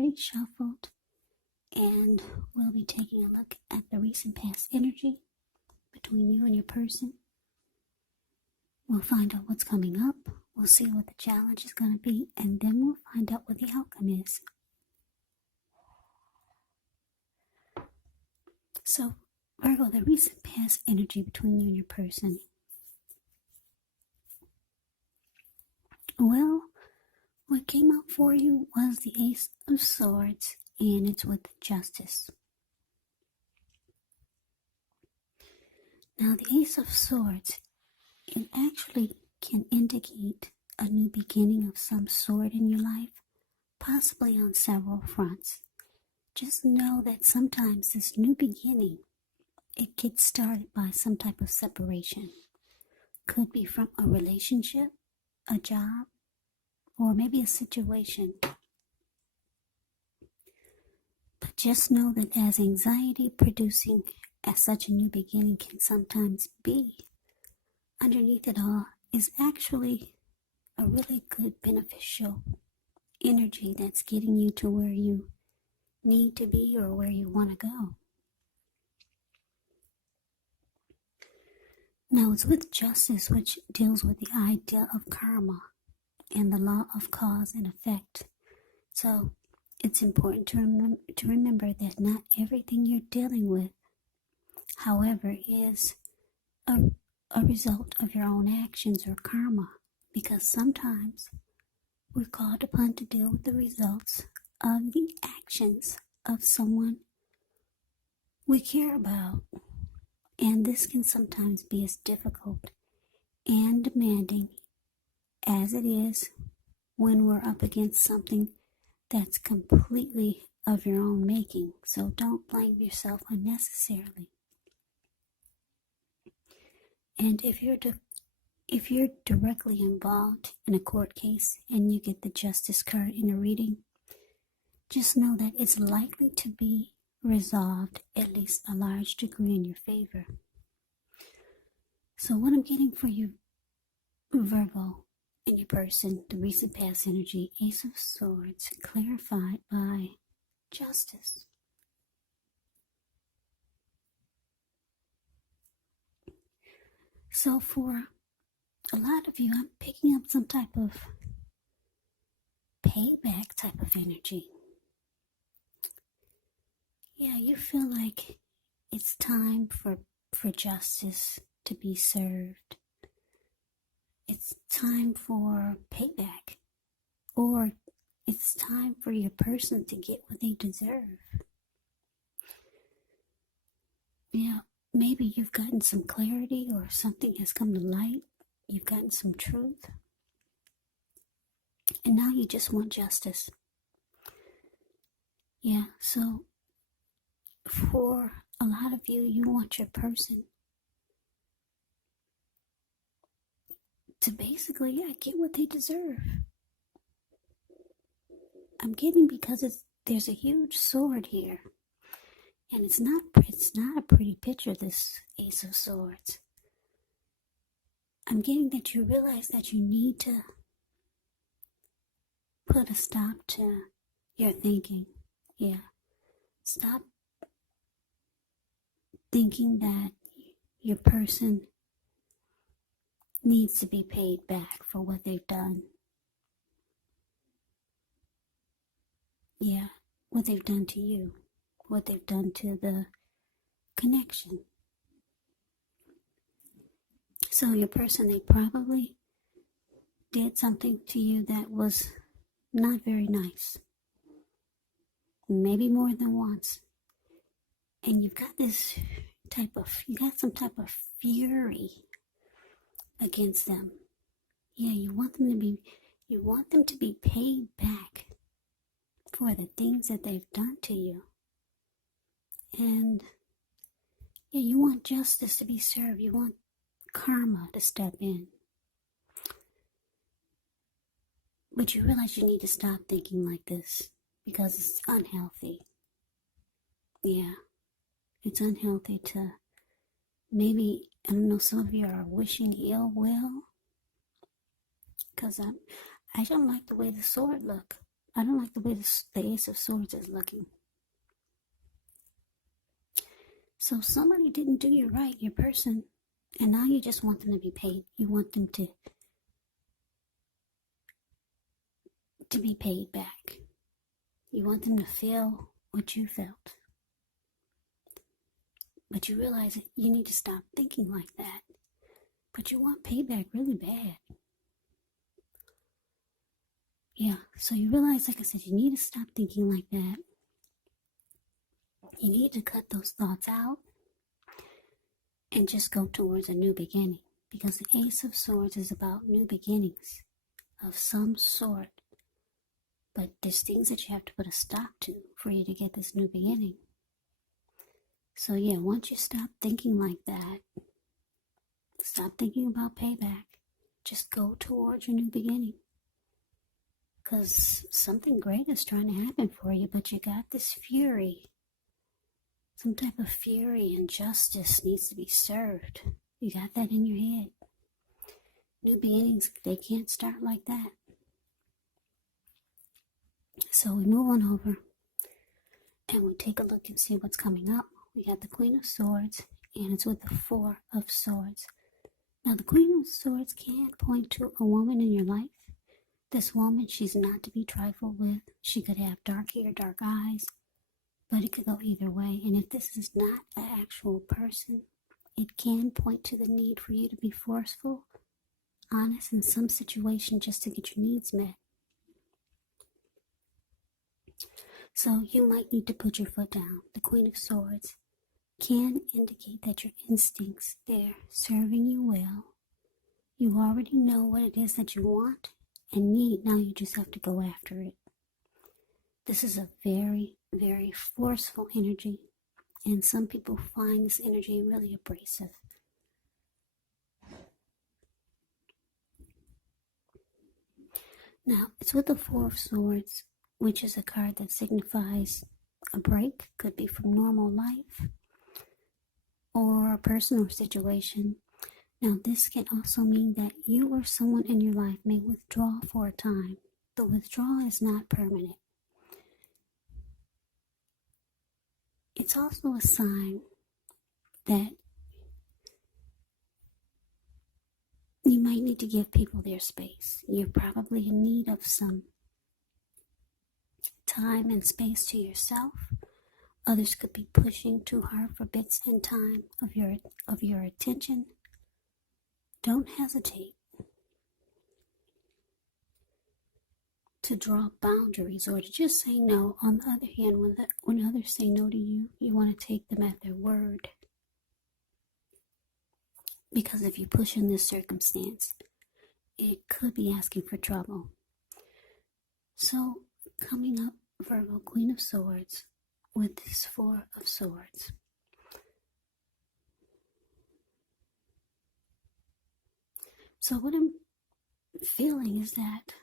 already shuffled, and we'll be taking a look at the recent past energy between you and your person. We'll find out what's coming up. We'll see what the challenge is going to be, and then we'll find out what the outcome is. So, Virgo, the recent past energy between you and your person. Well, what came out for you was the Ace of Swords, and it's with Justice. Now, the Ace of Swords, it actually can indicate a new beginning of some sort in your life, possibly on several fronts. Just know that sometimes this new beginning, it gets started by some type of separation. Could be from a relationship, a job, or maybe a situation. But just know that as anxiety producing as such a new beginning can sometimes be, underneath it all is actually a really good beneficial energy that's getting you to where you need to be or where you want to go. Now it's with Justice, which deals with the idea of karma and the law of cause and effect. So it's important to remember that not everything you're dealing with, however, is a result of your own actions or karma, because sometimes we're called upon to deal with the results of the actions of someone we care about. And this can sometimes be as difficult and demanding as it is when we're up against something that's completely of your own making. So don't blame yourself unnecessarily. And if you're directly involved in a court case and you get the Justice card in a reading, just know that it's likely to be resolved at least a large degree in your favor. So what I'm getting for you, Virgo, in your person, the recent past energy, Ace of Swords, clarified by Justice. So for a lot of you, I'm picking up some type of payback type of energy. Yeah, you feel like it's time for justice to be served. It's time for payback. Or it's time for your person to get what they deserve. Yeah, maybe you've gotten some clarity or something has come to light. You've gotten some truth. And now you just want justice. Yeah, so for a lot of you, you want your person to basically get what they deserve. I'm getting because there's a huge sword here. And it's not a pretty picture, this Ace of Swords. I'm getting that you realize that you need to put a stop to your thinking. Yeah. Stop thinking that your person needs to be paid back for what they've done. Yeah, what they've done to you, what they've done to the connection. So your person, they probably did something to you that was not very nice. Maybe more than once. And you've got you got some type of fury against them. Yeah, you want them to be paid back for the things that they've done to you. And yeah, you want justice to be served. You want karma to step in. But you realize you need to stop thinking like this because it's unhealthy. Yeah, it's unhealthy to maybe, I don't know, some of you are wishing ill will. Because I don't like the way the sword look. I don't like the way the Ace of Swords is looking. So somebody didn't do you right, your person, and now you just want them to be paid. You want them to be paid back. You want them to feel what you felt. But you realize that you need to stop thinking like that. But you want payback really bad. Yeah, so you realize, like I said, you need to stop thinking like that. You need to cut those thoughts out and just go towards a new beginning. Because the Ace of Swords is about new beginnings of some sort. But there's things that you have to put a stop to for you to get this new beginning. So yeah, once you stop thinking like that, stop thinking about payback, just go towards your new beginning. Because something great is trying to happen for you, but you got this fury. Some type of fury and justice needs to be served. You got that in your head. New beginnings, they can't start like that. So we move on over and we'll take a look and see what's coming up. We got the Queen of Swords, and it's with the Four of Swords. Now, the Queen of Swords can point to a woman in your life. This woman, she's not to be trifled with. She could have dark hair, dark eyes, but it could go either way. And if this is not an actual person, it can point to the need for you to be forceful, honest in some situation just to get your needs met. So you might need to put your foot down. The Queen of Swords can indicate that your instincts, they're serving you well. You already know what it is that you want and need. Now you just have to go after it. This is a very, very forceful energy, and some people find this energy really abrasive. Now, it's with the Four of Swords, which is a card that signifies a break. Could be from normal life or a personal situation. Now, this can also mean that you or someone in your life may withdraw for a time. The withdrawal is not permanent. It's also a sign that you might need to give people their space. You're probably in need of some time and space to yourself. Others could be pushing too hard for bits and time of your attention. Don't hesitate to draw boundaries or to just say no. On the other hand, when others say no to you, you want to take them at their word. Because if you push in this circumstance, it could be asking for trouble. So, coming up, Virgo, Queen of Swords, with this Four of Swords. So what I'm feeling is that,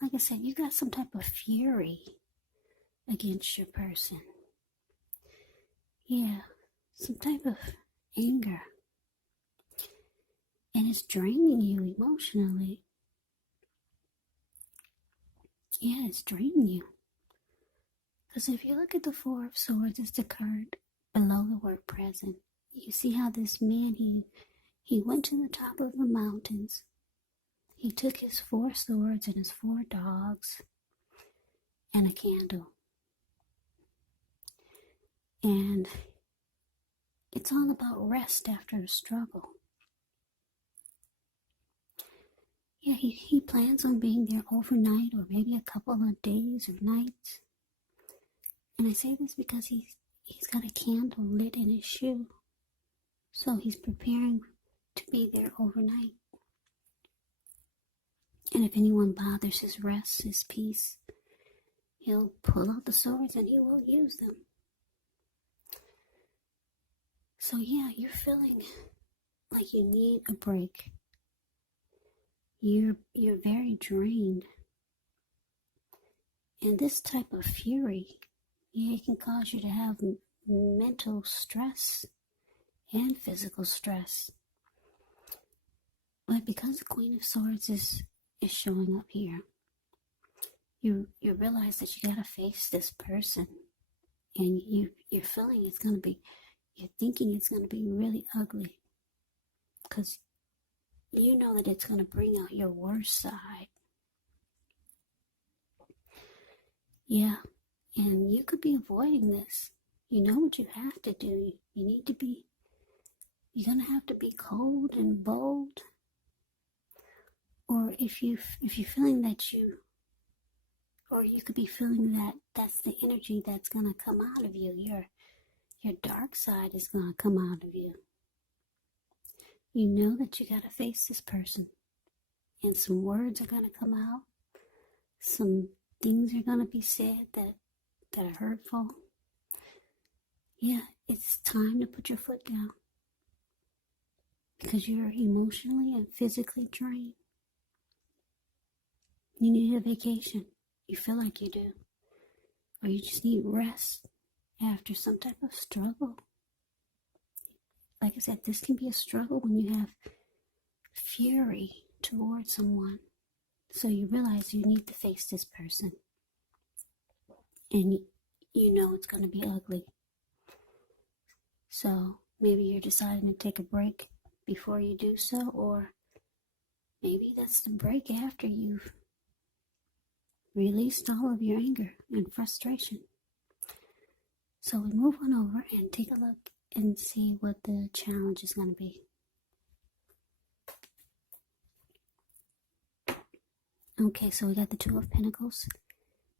like I said, you got some type of fury against your person. Yeah, some type of anger. And it's draining you emotionally. Yeah, it's draining you. Because if you look at the Four of Swords, it's the card below the word present. You see how this man, he went to the top of the mountains. He took his 4 swords and his 4 dogs and a candle. And it's all about rest after the struggle. Yeah, he plans on being there overnight or maybe a couple of days or nights. And I say this because he's got a candle lit in his shoe. So he's preparing to be there overnight. And if anyone bothers his rest, his peace, he'll pull out the swords and he will use them. So yeah, you're feeling like you need a break. You're very drained. And this type of fury, yeah, it can cause you to have mental stress and physical stress. But because the Queen of Swords is showing up here, you realize that you gotta face this person, and you're feeling it's gonna be, you're thinking it's gonna be really ugly, because you know that it's gonna bring out your worst side. Yeah, and you could be avoiding this. You know what you have to do. You're gonna have to be cold and bold. Or if you're feeling that or you could be feeling that that's the energy that's gonna come out of you. Your dark side is gonna come out of you. You know that you gotta face this person, and some words are gonna come out. Some things are gonna be said that are hurtful. Yeah, it's time to put your foot down, because you're emotionally and physically drained. You need a vacation. You feel like you do. Or you just need rest after some type of struggle. Like I said, this can be a struggle when you have fury towards someone. So you realize you need to face this person. And you know it's going to be ugly. So maybe you're deciding to take a break before you do so, or maybe that's the break after you've released all of your anger and frustration. So we move on over and take a look and see what the challenge is going to be. Okay, so we got the Two of Pentacles.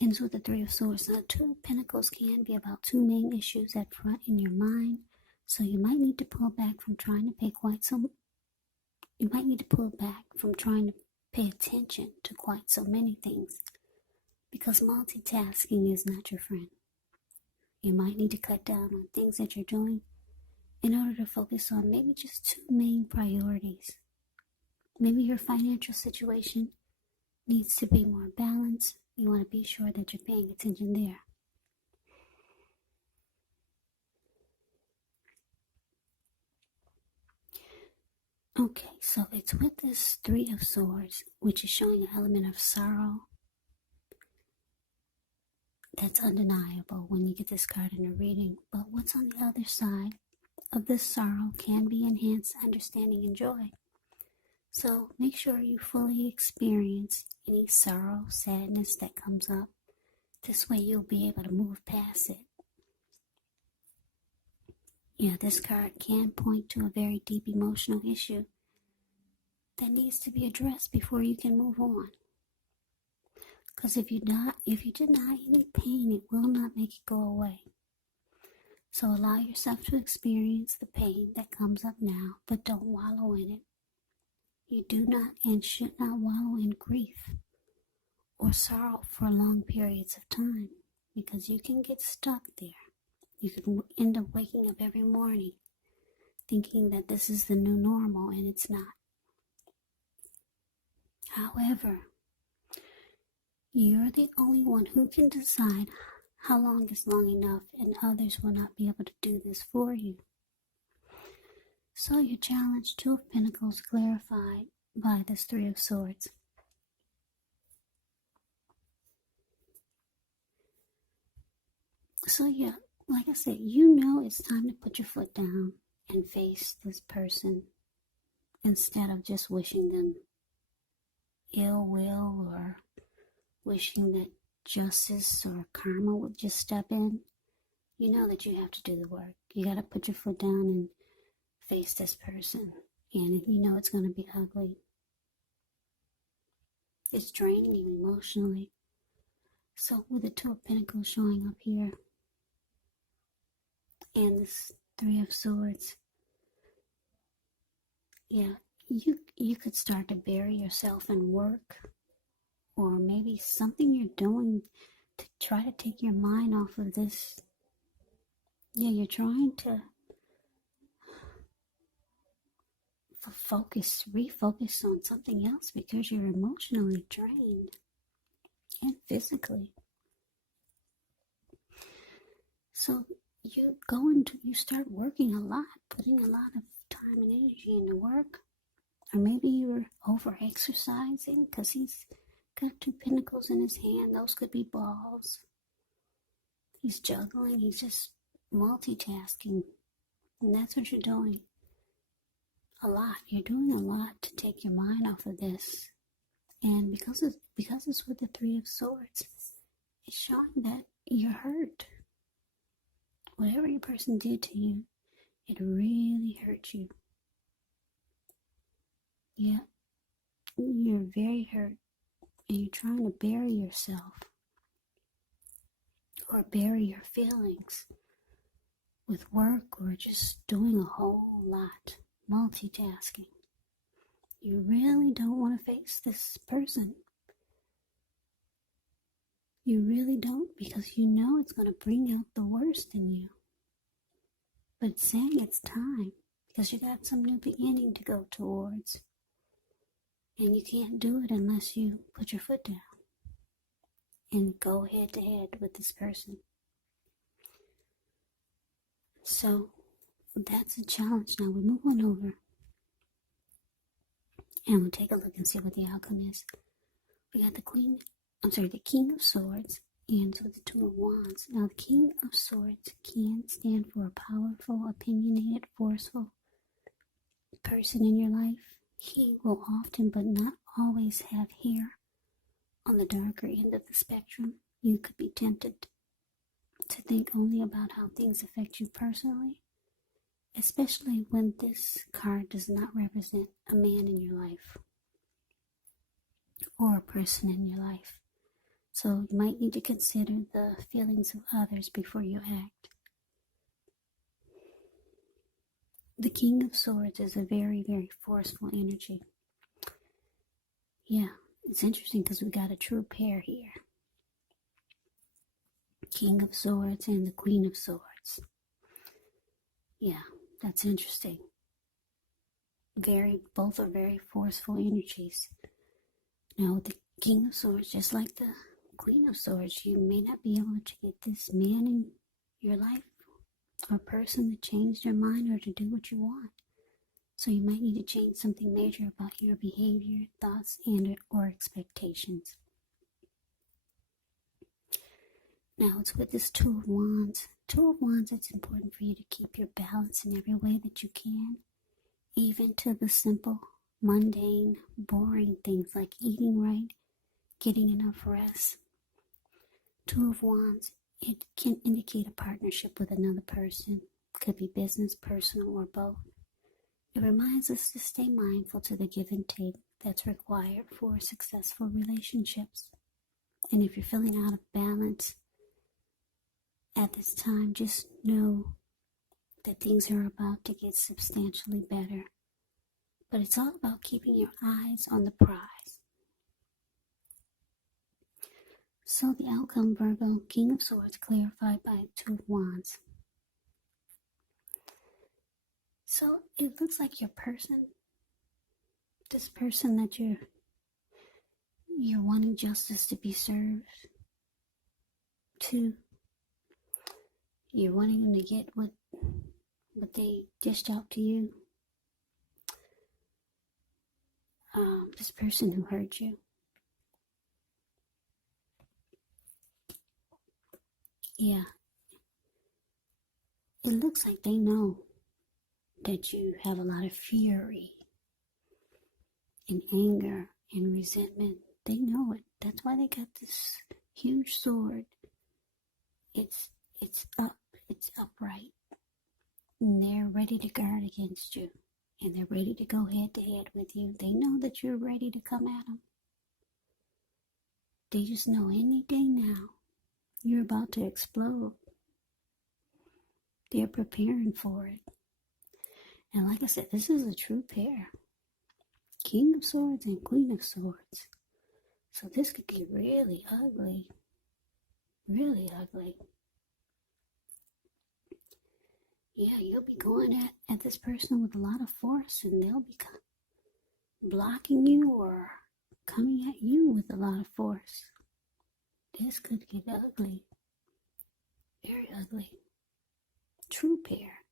Ends with the Three of Swords. Now, Two of Pentacles can be about two main issues at front in your mind. So you might need to pull back from trying to pay attention to quite so many things, because multitasking is not your friend. You might need to cut down on things that you're doing in order to focus on maybe just two main priorities. Maybe your financial situation needs to be more balanced. You want to be sure that you're paying attention there. Okay, so it's with this Three of Swords, which is showing an element of sorrow that's undeniable when you get this card in a reading. But what's on the other side of this sorrow can be enhanced understanding and joy. So make sure you fully experience any sorrow, sadness that comes up. This way you'll be able to move past it. Yeah, this card can point to a very deep emotional issue that needs to be addressed before you can move on. Because if you deny any pain, it will not make it go away. So allow yourself to experience the pain that comes up now, but don't wallow in it. You do not and should not wallow in grief or sorrow for long periods of time, because you can get stuck there. You can end up waking up every morning thinking that this is the new normal, and it's not. However, you're the only one who can decide how long is long enough, and others will not be able to do this for you. So your challenge, Two of Pentacles, clarified by this Three of Swords. So yeah, like I said, you know it's time to put your foot down and face this person instead of just wishing them ill will or wishing that justice or karma would just step in. You know that you have to do the work. You got to put your foot down and face this person. And you know it's going to be ugly. It's draining you emotionally. So with the Two of Pentacles showing up here and this Three of Swords, yeah, you could start to bury yourself in work, or maybe something you're doing to try to take your mind off of this. Yeah, you're trying to refocus on something else because you're emotionally drained and physically. So you start working a lot, putting a lot of time and energy into work. Or maybe you were over exercising because got 2 pentacles in his hand. Those could be balls. He's juggling. He's just multitasking. And that's what you're doing. A lot. You're doing a lot to take your mind off of this. And because it's with the Three of Swords, it's showing that you're hurt. Whatever your person did to you, it really hurt you. Yeah, you're very hurt. And you're trying to bury yourself. Or bury your feelings. With work or just doing a whole lot. Multitasking. You really don't want to face this person. You really don't, because you know it's going to bring out the worst in you. But it's saying it's time, because you got some new beginning to go towards. And you can't do it unless you put your foot down and go head to head with this person. So that's a challenge. Now we move on over and we'll take a look and see what the outcome is. We got the King of Swords ends with the Two of Wands. Now the King of Swords can stand for a powerful, opinionated, forceful person in your life. He will often, but not always, have hair on the darker end of the spectrum. You could be tempted to think only about how things affect you personally, especially when this card does not represent a man in your life or a person in your life. So you might need to consider the feelings of others before you act. The King of Swords is a very, very forceful energy. Yeah, it's interesting because we got a true pair here. King of Swords and the Queen of Swords. Yeah, that's interesting. Both are very forceful energies. Now, the King of Swords, just like the Queen of Swords, you may not be able to get this man in your life or person to change their mind or to do what you want. So you might need to change something major about your behavior, thoughts, and or expectations. Now it's with this Two of Wands. Two of Wands, it's important for you to keep your balance in every way that you can, even to the simple, mundane, boring things like eating right, getting enough rest. Two of Wands, it can indicate a partnership with another person. Could be business, personal, or both. It reminds us to stay mindful to the give and take that's required for successful relationships. And if you're feeling out of balance at this time, just know that things are about to get substantially better. But it's all about keeping your eyes on the prize. So the outcome, Virgo, King of Swords, clarified by Two of Wands. So it looks like your person, this person that you're wanting justice to be served to, you're wanting them to get what they dished out to you. This person who hurt you. Yeah. It looks like they know that you have a lot of fury and anger and resentment. They know it. That's why they got this huge sword. It's upright. And they're ready to guard against you. And they're ready to go head to head with you. They know that you're ready to come at them. They just know any day now you're about to explode. They're preparing for it. And like I said, this is a true pair. King of Swords and Queen of Swords. So this could be really ugly. Really ugly. Yeah, you'll be going at this person with a lot of force, and they'll be blocking you or coming at you with a lot of force. This could get ugly. Very ugly. True pair.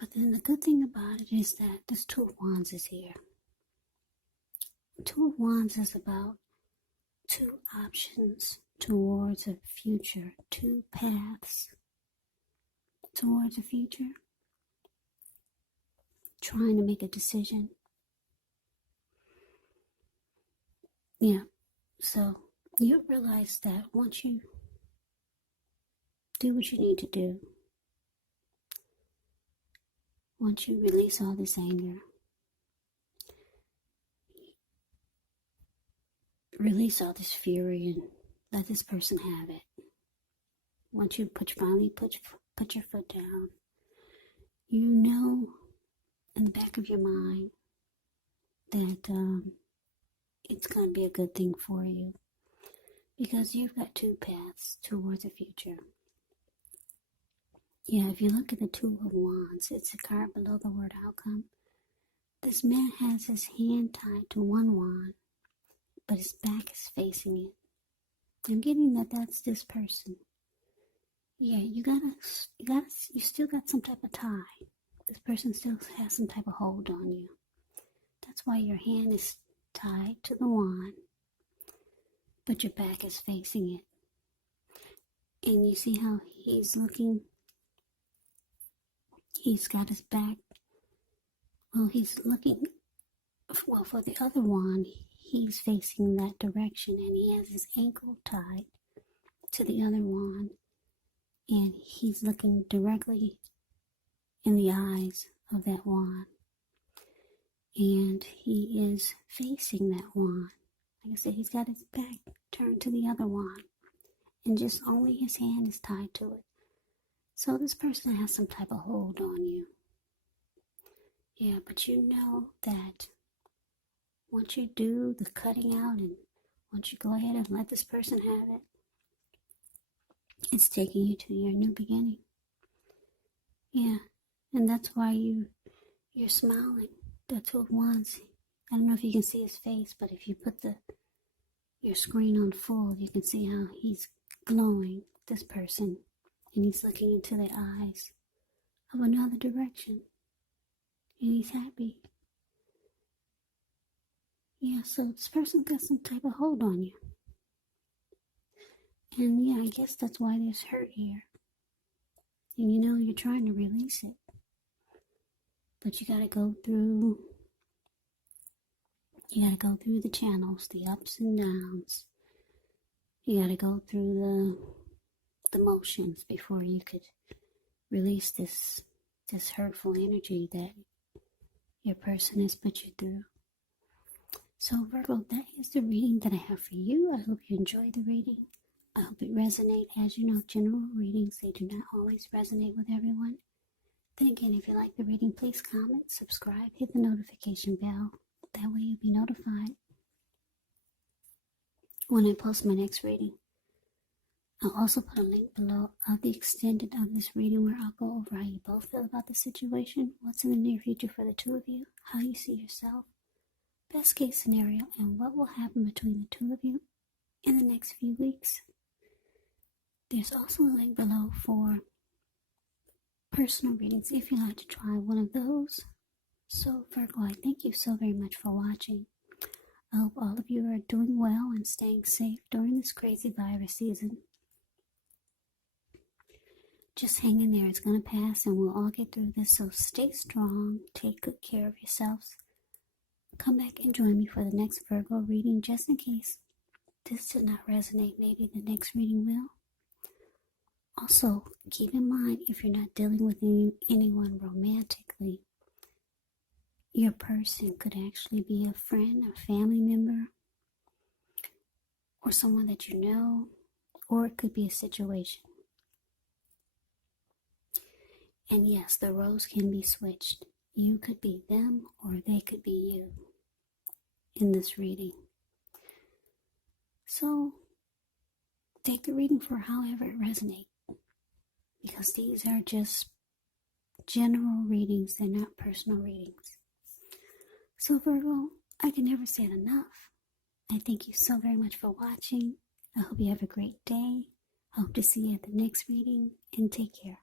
But then the good thing about it is that this Two of Wands is here. Two of Wands is about two options towards a future, two paths towards a future, trying to make a decision. Yeah, so you realize that once you do what you need to do, once you release all this anger, release all this fury and let this person have it. Once you finally put your foot down, you know in the back of your mind that it's going to be a good thing for you, because you've got two paths towards the future. Yeah, if you look at the Two of Wands, it's a card below the word outcome. This man has his hand tied to one wand, but his back is facing it. I'm getting that that's this person. Yeah, you still got some type of tie. This person still has some type of hold on you. That's why your hand is tied to the wand, but your back is facing it. And you see how he's looking? He's got his back. Well, he's looking. Well, for the other wand, he's facing that direction, and he has his ankle tied to the other wand, and he's looking directly in the eyes of that wand, and he is facing that wand. Like I said, he's got his back turned to the other wand, and just only his hand is tied to it. So this person has some type of hold on you. Yeah, but you know that once you do the cutting out and once you go ahead and let this person have it, it's taking you to your new beginning. Yeah, and that's why you're smiling. The Two of Wands. I don't know if you can see his face, but if you put your screen on full, you can see how he's glowing, this person, and he's looking into the eyes of another direction, and he's happy. Yeah, so this person's got some type of hold on you. And yeah, I guess that's why there's hurt here. And you know, you're trying to release it. But you gotta go through the channels, the ups and downs. You gotta go through the motions before you could release this hurtful energy that your person has put you through. So Virgo, that is the reading that I have for you. I hope you enjoyed the reading. I hope it resonates. As you know, general readings, they do not always resonate with everyone. Then again, if you like the reading, please comment, subscribe, hit the notification bell. That way you'll be notified when I post my next reading. I'll also put a link below of the extended of this reading where I'll go over how you both feel about the situation, what's in the near future for the two of you, how you see yourself, best case scenario, and what will happen between the two of you in the next few weeks. There's also a link below for personal readings if you'd like to try one of those. So Virgo, I thank you so very much for watching. I hope all of you are doing well and staying safe during this crazy virus season. Just hang in there, it's going to pass and we'll all get through this, so stay strong, take good care of yourselves. Come back and join me for the next Virgo reading, just in case this did not resonate, maybe the next reading will. Also, keep in mind, if you're not dealing with anyone romantically, your person could actually be a friend, a family member, or someone that you know, or it could be a situation. And yes, the roles can be switched. You could be them, or they could be you in this reading. So, take the reading for however it resonates, because these are just general readings, they're not personal readings. So Virgo, I can never say it enough. I thank you so very much for watching. I hope you have a great day. I hope to see you at the next reading, and take care.